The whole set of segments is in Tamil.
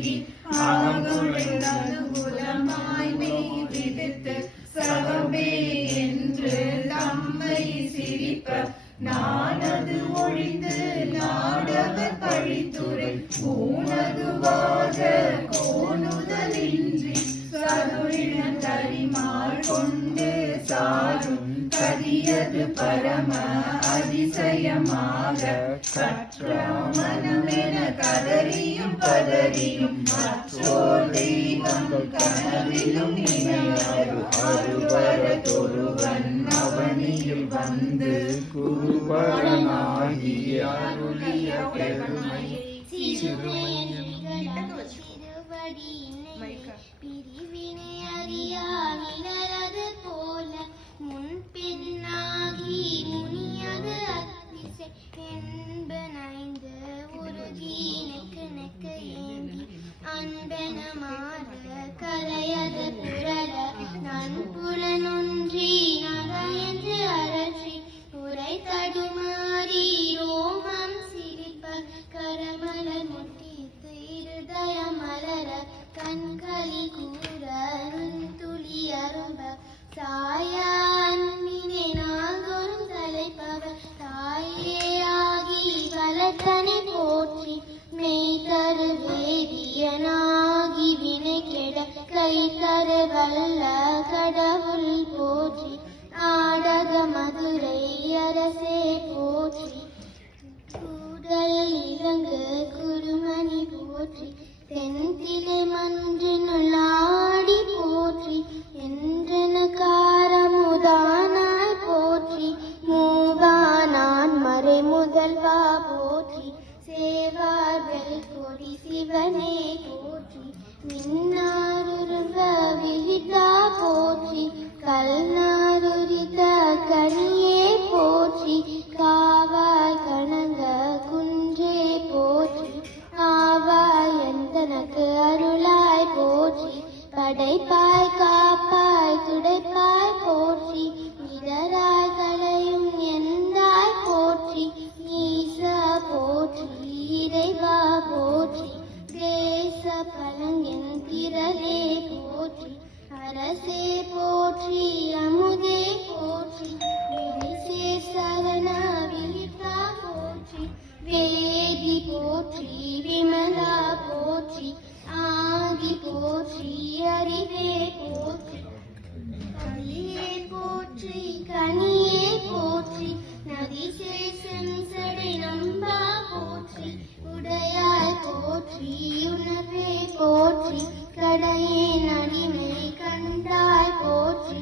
பெருகி அனுகூலமாய் மெய் விடுத்து சகமே என்று தம்மை சிரிப்ப நானது ஒழிந்து நாடவர் பழித்துரை ஊனதுவாக கோணுதலின்றி சதுரினம் தரிமாள் கொண்டு சாரும் கதியது பரம அதிசயமாக கற்றமனமென கதறியும் பதறியும் மற்றோர் தெய்வங்கள் கனவிலும் நினையாது அருவரதொருவன் அவனியில் வந்து குருவரனாகிய அருளிய பெருமை பிரிவினை அறியாவினரது போல முன்பின்னாகி முனியது அத்திசை என்பனைந்து உருகி நெக்கு நெக்கு ஏங்கி அன்பென மாற கரையது புரள நன்புலனொன்றி நகையென்று அரற்றி உரை தடுமாறி ரோமம் சிரிப்ப கரமலர் முட்டித்து இருதய மலர கண்களி கூற துளி அரும்ப தாயா அன்பினை நாள்தோறும் தலைப்பவர் தாயே ஆகி வளர்த்தனை போற்றி மெய் தரு வேதியனாகி வினை கெட கை தரு வல்ல கடவுள் போற்றி நாடக மதுரை அரசே போற்றி கூடல் இலங்கு குருமணி போற்றி தென்திலை மன்றினுள் ஆடி போற்றி என்றென காரமுதானாய் போற்றி மூவானான் மறை முதல்வா போற்றி சேவார் வெல்கொடி சிவனே போற்றி மின்னாருருவ விழித்தா போற்றி கல்நாருரித கனியே போற்றி காவாய் கணங்க குன்றே போற்றி ஆவாய் எந்தனக்கு அருளாய் போற்றி படைப்பாய் காப்பாய் துடைப்பாய் போற்றி இடராய் களையும் எந்தாய் போற்றி ஈச போற்றி இறைவா போற்றி தேச பழங்கென் திரளே போற்றி அரசே போற்றி அமுதே போற்றி விரிசே சரண விழித்தா போற்றி வேதி போற்றி விமலா போற்றி ஆதி போற்றி அறிவே போற்றி கலியே போற்றி கனியே போற்றி நதிசே செஞ்சடை நம்பா போற்றி உடையாய் போற்றி உணர்வே போற்றி கடையே நடிமை கண்டாய் போற்றி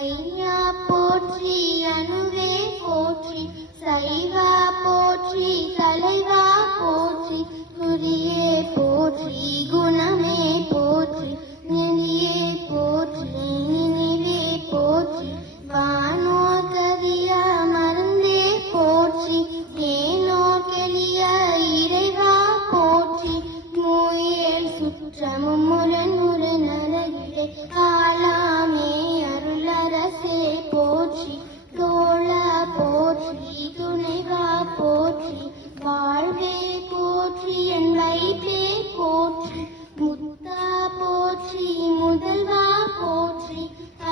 ஐயா போற்றி அணுவே போற்றி சைவா போற்றி தலைவா போற்றி குறியே போற்றி குணமே போற்றி நெறியே போற்றி நினைவே போற்றி வானோர் கவிய மருந்தே போற்றி ஏனோர் கெளிய இறைவா போற்றி மூயேல் சுற்றமும் முரண்முறை நரகிலே ஆளாமே அருளரசே போற்றி தோழ போற்றி துணைவா போற்றி வாழ்வே போற்றி என் வைப்பே போற்றி முத்தா போற்றி முதல்வா போற்றி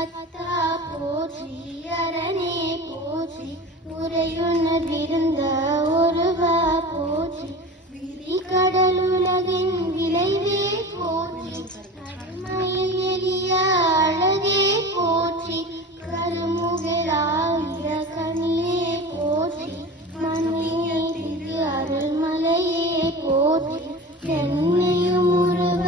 அத்தா போற்றி அரணே போற்றி உரையுணர் விருந்த ஒருவா போற்றி விரி கடலுலகின் விளைவே போற்றி கருமையில் எளிய அழகே போற்றி கருமுகிலாகிய கனியே போற்றி மண்ணியை திரு அருள்மலையே போற்றி தென்னையும் உருவ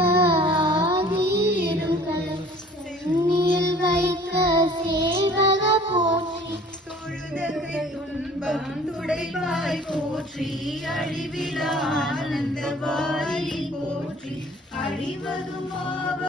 ஆகியிரும் கலை சென்னியில் வைக்க சேவக போற்றி தொழுதகை துன்பம் துடைப்பாய் போற்றி அழிவிலா ஆனந்த வாரி போற்றி அழிவதுமா